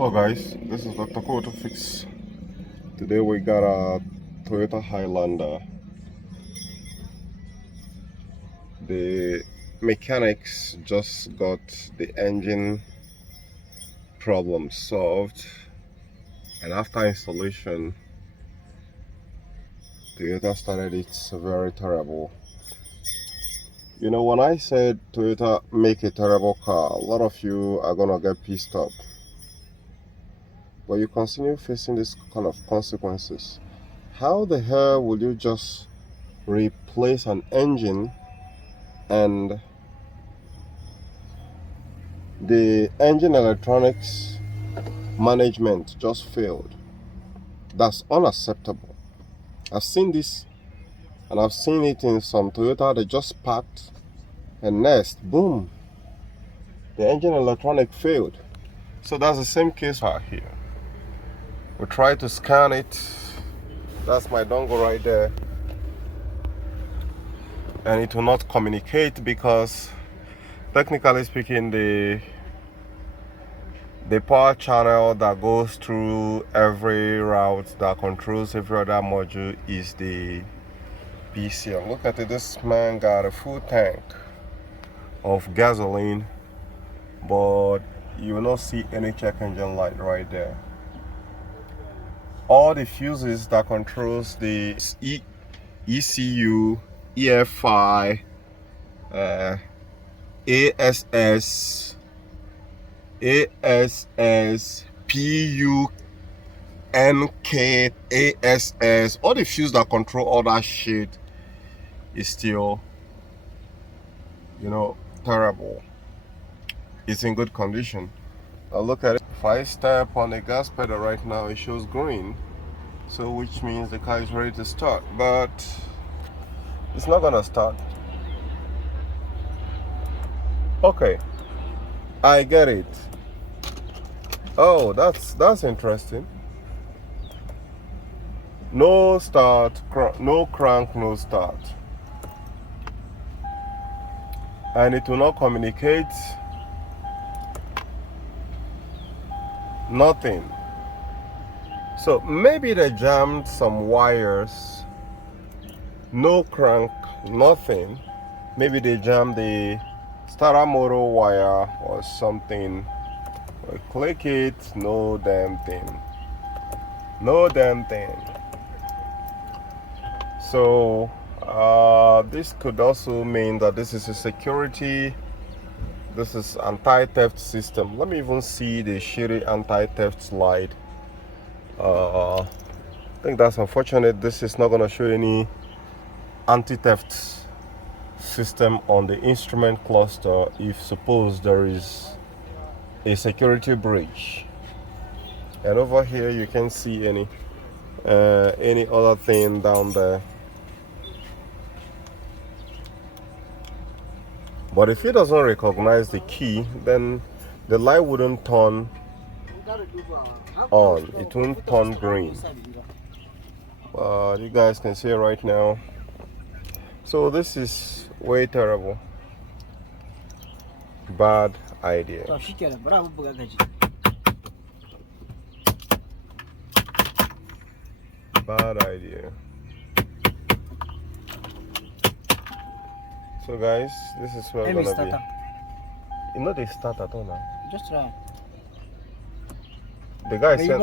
Hello guys, this is Dr. Koto Fix. Today we got a Toyota Highlander. The mechanics just got the engine problem solved, and after installation Toyota started it's very terrible. You know, when I said Toyota make a terrible car, a lot of you are gonna get pissed off. But you continue facing this kind of consequences. How the hell will you just replace an engine and the engine electronics management just failed? That's unacceptable. I've seen this, and I've seen it in some Toyota. They just packed, and next, boom, the engine electronic failed. So that's the same case out here. We try to scan it. That's my dongle right there, and it will not communicate because technically speaking the power channel that goes through every route that controls every other module is the PCM. Look at it, this man got a full tank of gasoline, but you will not see any check engine light right there. All the fuses that controls the ECU, EFI, ASS, PU, NK, ASS, all the fuses that control all that shit is still, terrible. It's in good condition. Now look at it. If I step on the gas pedal right now, it shows green, so which means the car is ready to start, but it's not gonna start. Okay, I get it. Oh, that's interesting. No start, no crank, no start, and it will not communicate. Nothing. So maybe they jammed some wires. No crank, nothing. Maybe they jammed the starter motor wire or something. We click it, no damn thing. No damn thing. So this could also mean that this is a security. This is anti-theft system. Let me even see the shitty anti-theft slide. I think that's unfortunate. This is not going to show any anti-theft system on the instrument cluster if suppose there is a security breach. And over here you can see any other thing down there. But if it doesn't recognize the key, then the light wouldn't turn on. It won't turn green. You guys can see it right now. So this is way terrible. Bad idea. Bad idea. So guys, this is where we're gonna be. You know they start at all now. Just try. The guy said.